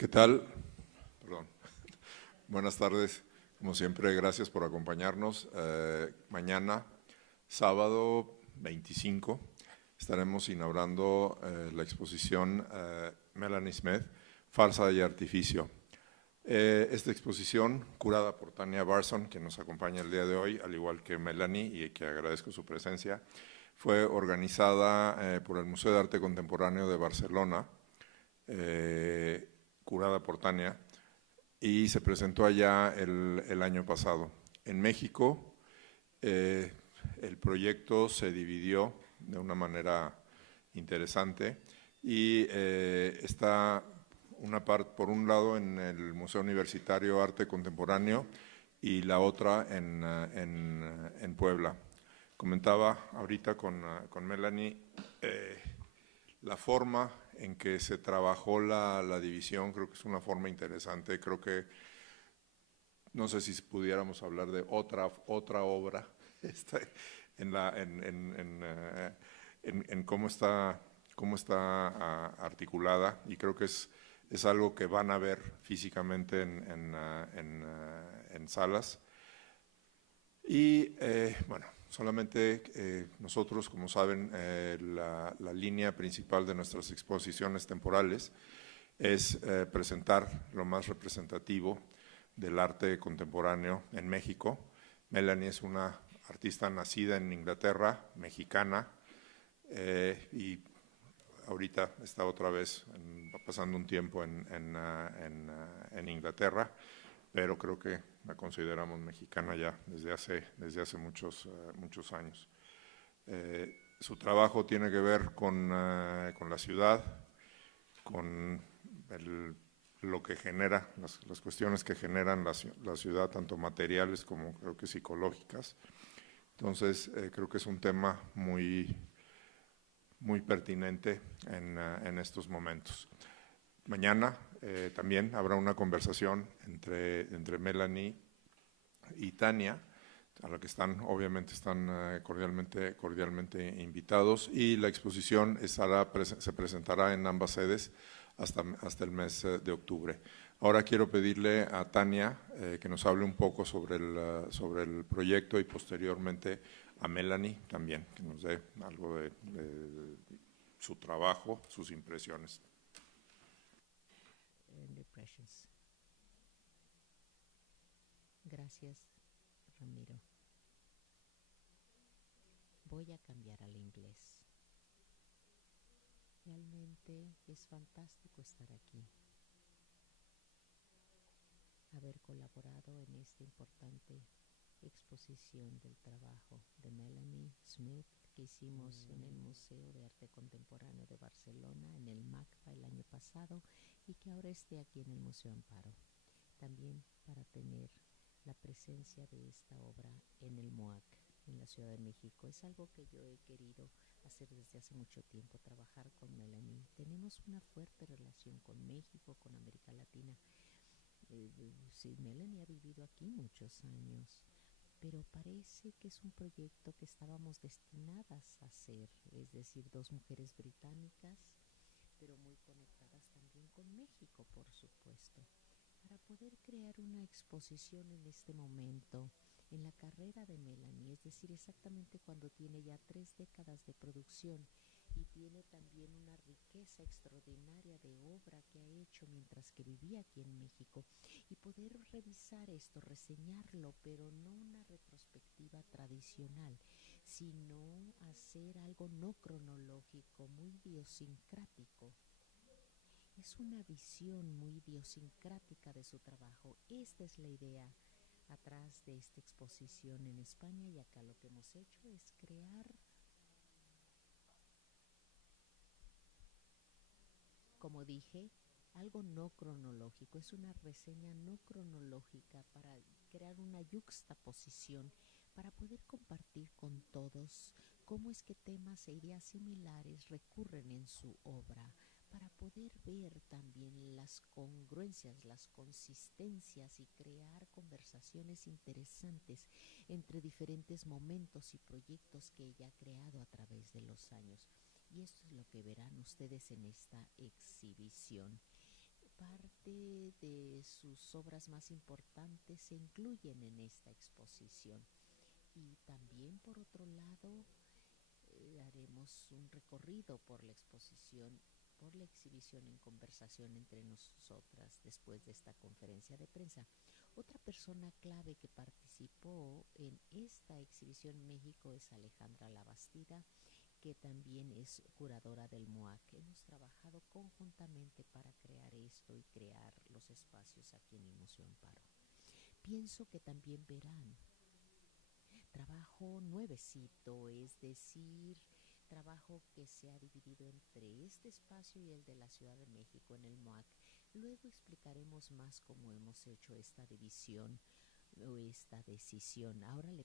¿Qué tal? Perdón. Buenas tardes. Como siempre, gracias por acompañarnos. Mañana, sábado 25, estaremos inaugurando la exposición Melanie Smith, Farsa y Artificio. Esta exposición, curada por Tania Barson, que nos acompaña el día de hoy, al igual que Melanie, y que agradezco su presencia, fue organizada por el Museo de Arte Contemporáneo de Barcelona, curada por Tania, y se presentó allá el año pasado. En México, el proyecto se dividió de una manera interesante y está una parte, por un lado, en el Museo Universitario Arte Contemporáneo y la otra en Puebla. Comentaba ahorita con Melanie la forma en que se trabajó la división. Creo que es una forma interesante. Creo que, no sé si pudiéramos hablar de otra obra en cómo está articulada, y creo que es algo que van a ver físicamente en salas. Y bueno, solamente nosotros, como saben, la línea principal de nuestras exposiciones temporales es presentar lo más representativo del arte contemporáneo en México. Melanie es una artista nacida en Inglaterra, mexicana, y ahorita está otra vez pasando un tiempo en Inglaterra, pero creo que la consideramos mexicana ya desde hace muchos años. Su trabajo tiene que ver con la ciudad, con lo que genera, las cuestiones que generan la ciudad, tanto materiales como creo que psicológicas. Entonces, creo que es un tema muy pertinente en estos momentos. Mañana también habrá una conversación entre Melanie y Tania, a la que obviamente están cordialmente invitados, y la exposición se presentará en ambas sedes hasta el mes de octubre. Ahora quiero pedirle a Tania que nos hable un poco sobre el proyecto, y posteriormente a Melanie también, que nos dé algo de su trabajo, sus impresiones. Gracias, Ramiro. Voy a cambiar al inglés. Realmente es fantástico estar aquí, haber colaborado en esta importante exposición del trabajo de Melanie Smith que hicimos en el Museo de Arte Contemporáneo de Barcelona, en el MACBA el año pasado, y que ahora esté aquí en el Museo Amparo. También para tener la presencia de esta obra en el MOAC, en la Ciudad de México. Es algo que yo he querido hacer desde hace mucho tiempo, trabajar con Melanie. Tenemos una fuerte relación con México, con América Latina. Sí, Melanie ha vivido aquí muchos años, pero parece que es un proyecto que estábamos destinadas a hacer, es decir, dos mujeres británicas, pero muy conectadas también con México, por supuesto, para poder crear una exposición en este momento, en la carrera de Melanie, es decir, exactamente cuando tiene ya 3 décadas de producción y tiene también una riqueza extraordinaria de obra que ha hecho mientras que vivía aquí en México, y poder revisar esto, reseñarlo, pero no una retrospectiva tradicional, sino hacer algo no cronológico, muy idiosincrático. Es una visión muy idiosincrática de su trabajo. Esta es la idea atrás de esta exposición en España, y acá lo que hemos hecho es crear, como dije, algo no cronológico. Es una reseña no cronológica para crear una yuxtaposición, para poder compartir con todos cómo es que temas e ideas similares recurren en su obra, para poder ver también las congruencias, las consistencias, y crear conversaciones interesantes entre diferentes momentos y proyectos que ella ha creado a través de los años. Y esto es lo que verán ustedes en esta exhibición. parte de sus obras más importantes se incluyen en esta exposición. Y también, por otro lado, haremos un recorrido por la exposición, por la exhibición en conversación entre nosotras después de esta conferencia de prensa. Otra persona clave que participó en esta exhibición en México es Alejandra Labastida, que también es curadora del MOAC. Hemos trabajado conjuntamente para crear esto y crear los espacios aquí en el Museo Amparo. Pienso que también verán trabajo nuevecito, es decir, trabajo que se ha dividido entre este espacio y el de la Ciudad de México en el MOAC. Luego explicaremos más cómo hemos hecho esta división o esta decisión. Ahora le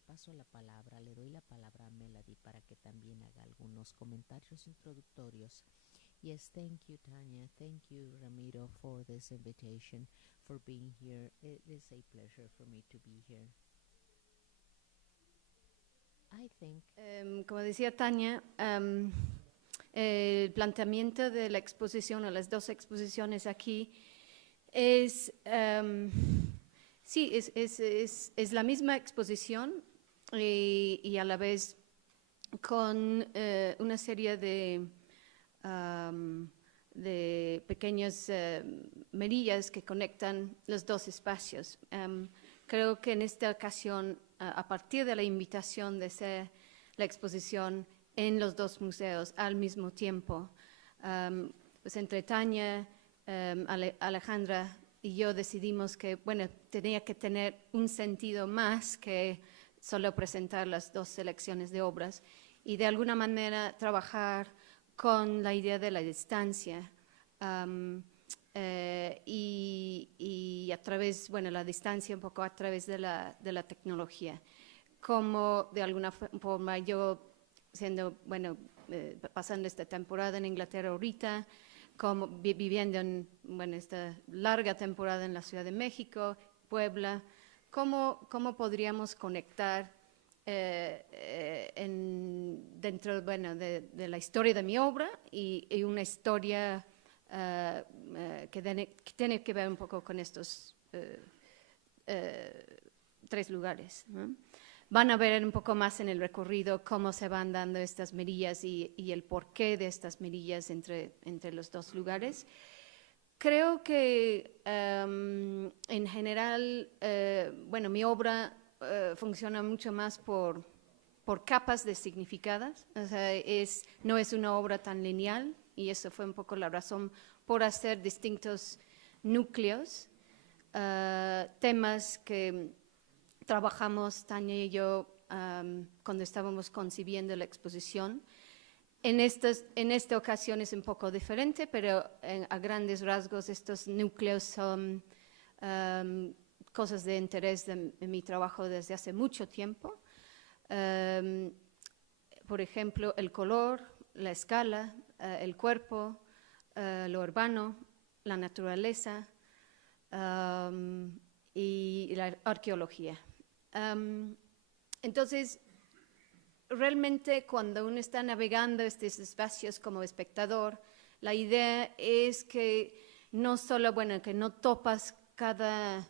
doy la palabra a Melody para que también haga algunos comentarios introductorios. Yes, thank you, Tanya. Thank you, Ramiro, for this invitation, for being here. It is a pleasure for me to be here. I think... como decía Tanya, el planteamiento de la exposición o las dos exposiciones aquí es, sí, es la misma exposición y a la vez con una serie de pequeñas medillas que conectan los dos espacios. Creo que en esta ocasión, a partir de la invitación de hacer la exposición en los dos museos al mismo tiempo, pues entre Tanya, Alejandra y yo decidimos que, bueno, tenía que tener un sentido más que solo presentar las dos selecciones de obras y de alguna manera trabajar con la idea de la distancia. Y a través, bueno, la distancia un poco a través de la tecnología. Como de alguna forma yo, siendo, bueno, pasando esta temporada en Inglaterra ahorita, como viviendo en, bueno, esta larga temporada en la Ciudad de México, Puebla, ¿cómo podríamos conectar dentro, bueno, de la historia de mi obra y una historia que tiene que ver un poco con estos tres lugares, ¿no? Van a ver un poco más en el recorrido cómo se van dando estas medillas y el porqué de estas medillas entre los dos lugares. Creo que en general, bueno, mi obra funciona mucho más por capas de significados, o sea, no es una obra tan lineal y eso fue un poco la razón por hacer distintos núcleos, temas que trabajamos Tania y yo cuando estábamos concibiendo la exposición. En esta ocasión es un poco diferente, pero a grandes rasgos estos núcleos son cosas de interés de mi trabajo desde hace mucho tiempo. Por ejemplo, el color, la escala, el cuerpo, lo urbano, la naturaleza y la arqueología. Entonces, realmente cuando uno está navegando estos espacios como espectador, la idea es que no solo, bueno, que no topas cada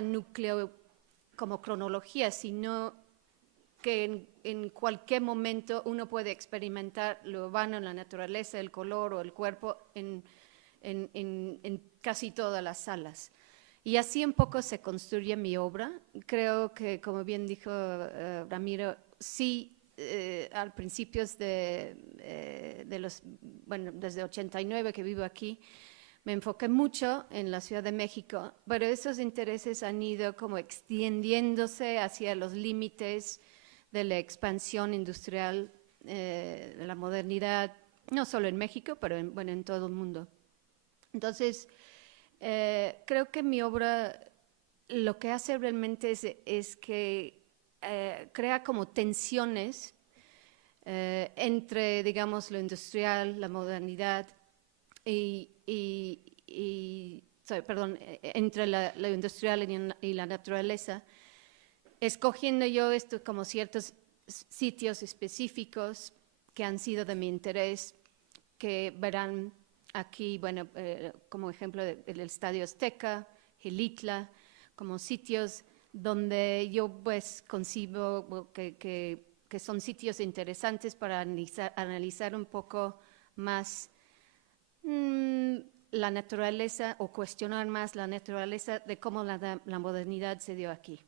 núcleo como cronología, sino que en cualquier momento uno puede experimentar lo urbano, la naturaleza, el color o el cuerpo en casi todas las salas. Y así un poco se construye mi obra. Creo que, como bien dijo Ramiro, sí, al principios bueno, desde 89 que vivo aquí, me enfoqué mucho en la Ciudad de México, pero esos intereses han ido como extendiéndose hacia los límites de la expansión industrial, de la modernidad, no solo en México, pero bueno, en todo el mundo. Entonces, creo que mi obra lo que hace realmente es que crea como tensiones entre, digamos, lo industrial, la modernidad entre lo industrial y la naturaleza, escogiendo yo esto como ciertos sitios específicos que han sido de mi interés, que verán aquí, bueno, como ejemplo el Estadio Azteca, Gilitla, como sitios donde yo pues concibo que son sitios interesantes para analizar un poco más la naturaleza o cuestionar más la naturaleza de cómo la modernidad se dio aquí.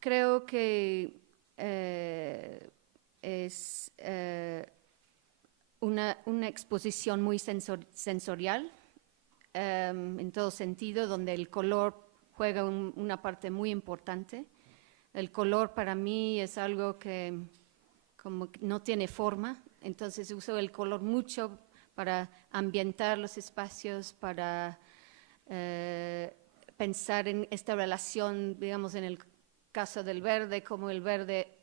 Creo que es una exposición muy sensorial en todo sentido, donde el color juega una parte muy importante. El color para mí es algo que como no tiene forma, entonces uso el color mucho para ambientar los espacios, para pensar en esta relación, digamos, en el caso del verde, como el verde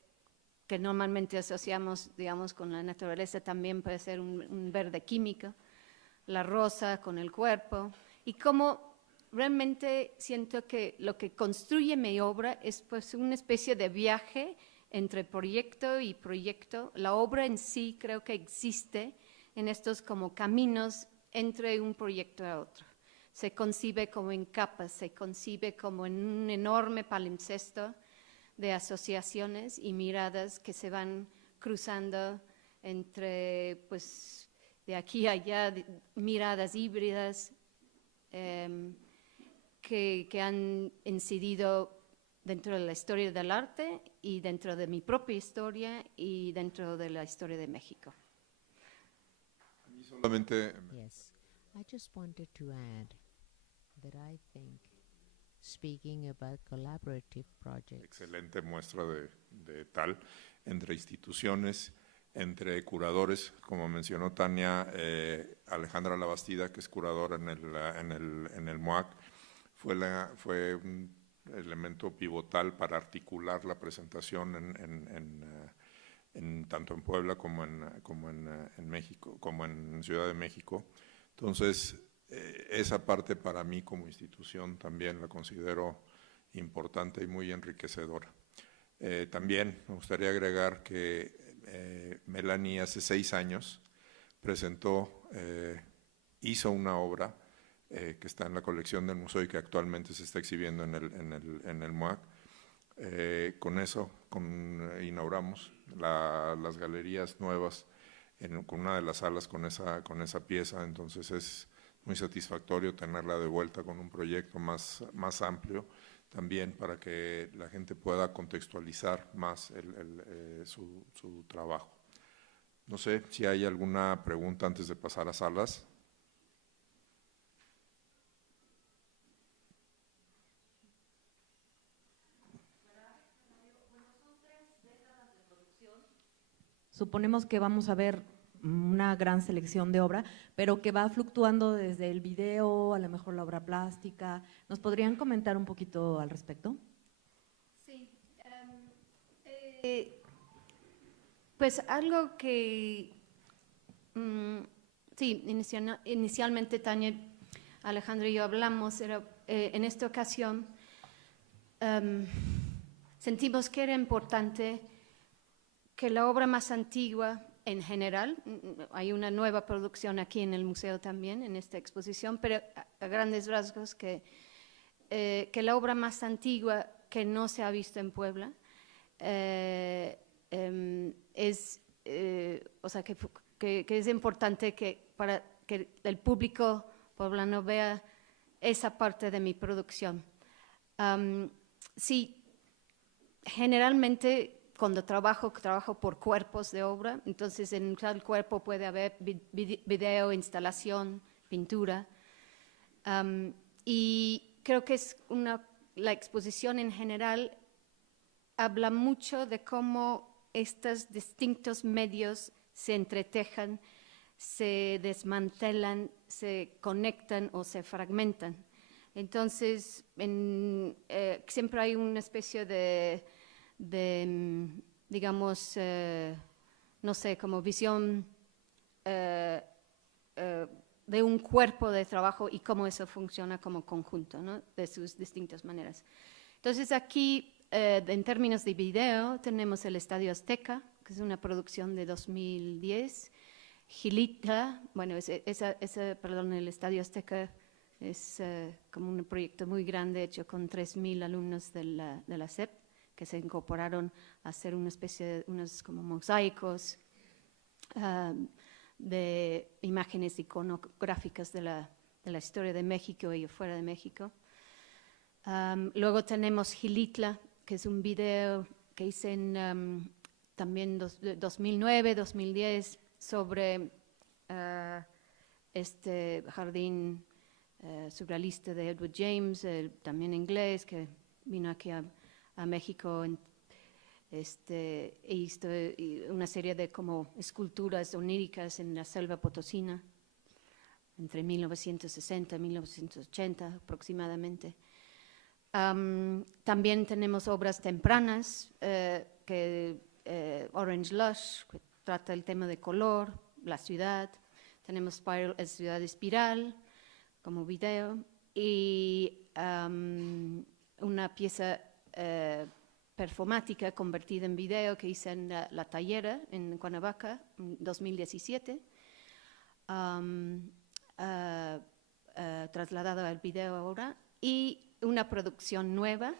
que normalmente asociamos, digamos, con la naturaleza, también puede ser un verde químico, la rosa con el cuerpo, y como realmente siento que lo que construye mi obra es pues una especie de viaje entre proyecto y proyecto. La obra en sí creo que existe en estos como caminos entre un proyecto a otro. Se concibe como en capas, se concibe como en un enorme palimpsesto de asociaciones y miradas que se van cruzando entre, pues, de aquí a allá, miradas híbridas que han incidido dentro de la historia del arte y dentro de mi propia historia y dentro de la historia de México. Solamente. Yes, I just wanted to add that I think, speaking about collaborative projects. Excelente muestra de tal, entre instituciones, entre curadores, como mencionó Tania, Alejandra Labastida, que es curadora en el MOAC, fue un elemento pivotal para articular la presentación tanto en Puebla como en México, como en Ciudad de México. Entonces, esa parte para mí como institución también la considero importante y muy enriquecedora. También me gustaría agregar que Melanie hace 6 años hizo una obra que está en la colección del museo y que actualmente se está exhibiendo en el MOAC. Con eso inauguramos las galerías nuevas con una de las salas con esa pieza, entonces es muy satisfactorio tenerla de vuelta con un proyecto más amplio también para que la gente pueda contextualizar más su trabajo. No sé si hay alguna pregunta antes de pasar a salas. Suponemos que vamos a ver una gran selección de obra, pero que va fluctuando desde el video, a lo mejor la obra plástica. ¿Nos podrían comentar un poquito al respecto? Sí, pues algo que, sí, inicialmente Tania, Alejandro y yo hablamos, era en esta ocasión sentimos que era importante que la obra más antigua en general, hay una nueva producción aquí en el museo también, en esta exposición, pero a grandes rasgos que la obra más antigua que no se ha visto en Puebla o sea, que es importante para que el público poblano vea esa parte de mi producción. Sí, generalmente cuando trabajo por cuerpos de obra, entonces en tal cuerpo puede haber video, instalación, pintura. Y creo que la exposición en general habla mucho de cómo estos distintos medios se entretejan, se desmantelan, se conectan o se fragmentan. Entonces, siempre hay una especie de digamos, no sé, como visión de un cuerpo de trabajo y cómo eso funciona como conjunto, ¿no? De sus distintas maneras. Entonces aquí, en términos de video, tenemos el Estadio Azteca, que es una producción de 2010, Gilitla, bueno, perdón, el Estadio Azteca es como un proyecto muy grande hecho con 3,000 alumnos de la SEP que se incorporaron a hacer una especie de unos como mosaicos de imágenes iconográficas de la historia de México y fuera de México. Luego tenemos Gilitla, que es un video que hice en también 2009, 2010, sobre este jardín surrealista de Edward James, también inglés, que vino aquí a México e hizo una serie de como esculturas oníricas en la selva potosina entre 1960 y 1980 aproximadamente. También tenemos obras tempranas, Orange Lush, que trata el tema de color, la ciudad. Tenemos Ciudad Espiral como video y una pieza performática convertida en video que hice en la Tallera en Cuernavaca en 2017, trasladado al video ahora, y una producción nueva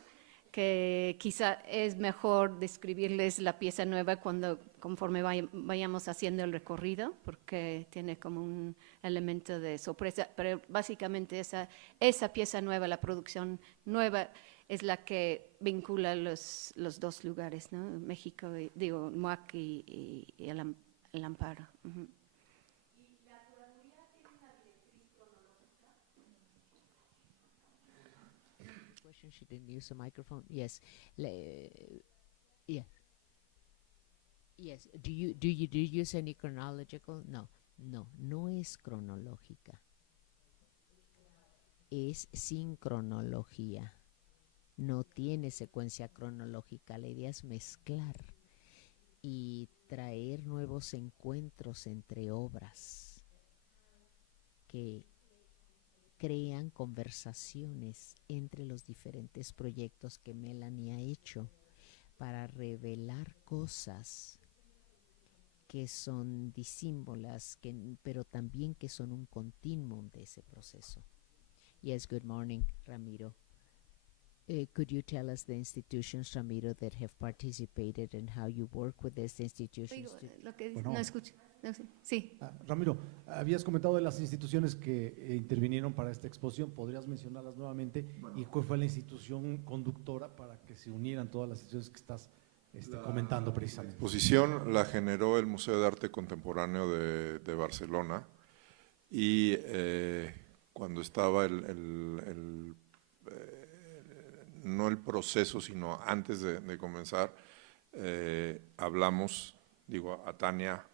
que quizá es mejor describirles la pieza nueva conforme vayamos haciendo el recorrido, porque tiene como un elemento de sorpresa, pero básicamente esa pieza nueva, la producción nueva, es la que vincula los dos lugares, ¿no? México, MUAC y el Amparo. Uh-huh. She didn't use a microphone. Yes. Yeah. Yes. Do you use any chronological? No es cronológica. Es sin cronología. No tiene secuencia cronológica. La idea es mezclar y traer nuevos encuentros entre obras que crean conversaciones entre los diferentes proyectos que Melanie ha hecho para revelar cosas que son disímbolas, pero también que son un continuum de ese proceso. Yes, good morning, Ramiro. Could you tell us the institutions, Ramiro, that have participated and how you work with these institutions? Bueno, no escucho. No sé. Sí. Ramiro, habías comentado de las instituciones que intervinieron para esta exposición. ¿Podrías mencionarlas nuevamente? ¿Y cuál fue la institución conductora para que se unieran todas las instituciones que estás comentando precisamente? La exposición la generó el Museo de Arte Contemporáneo de Barcelona y cuando estaba no el proceso, sino antes de comenzar, hablamos, a Tania,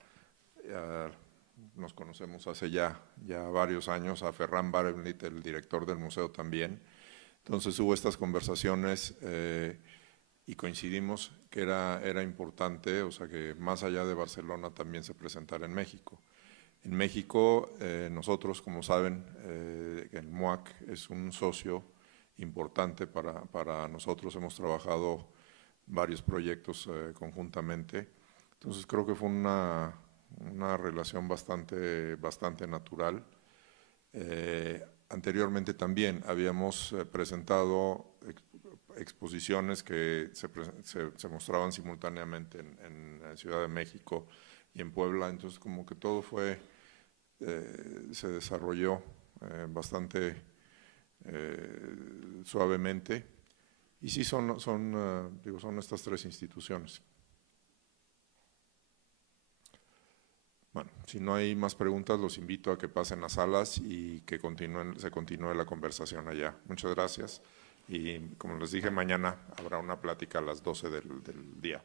nos conocemos hace ya varios años, a Ferran Barenblit, el director del museo también. Entonces hubo estas conversaciones y coincidimos que era importante, o sea, que más allá de Barcelona también se presentara en México. En México, nosotros, como saben, el MUAC es un socio importante para nosotros, hemos trabajado varios proyectos conjuntamente, entonces creo que fue una relación bastante natural. Anteriormente también habíamos presentado exposiciones que se mostraban simultáneamente en Ciudad de México y en Puebla, entonces como que todo se desarrolló bastante suavemente, y sí son estas tres instituciones. Bueno, si no hay más preguntas, los invito a que pasen las salas y que se continúe la conversación allá. Muchas gracias y como les dije, mañana habrá una plática a las 12 del día.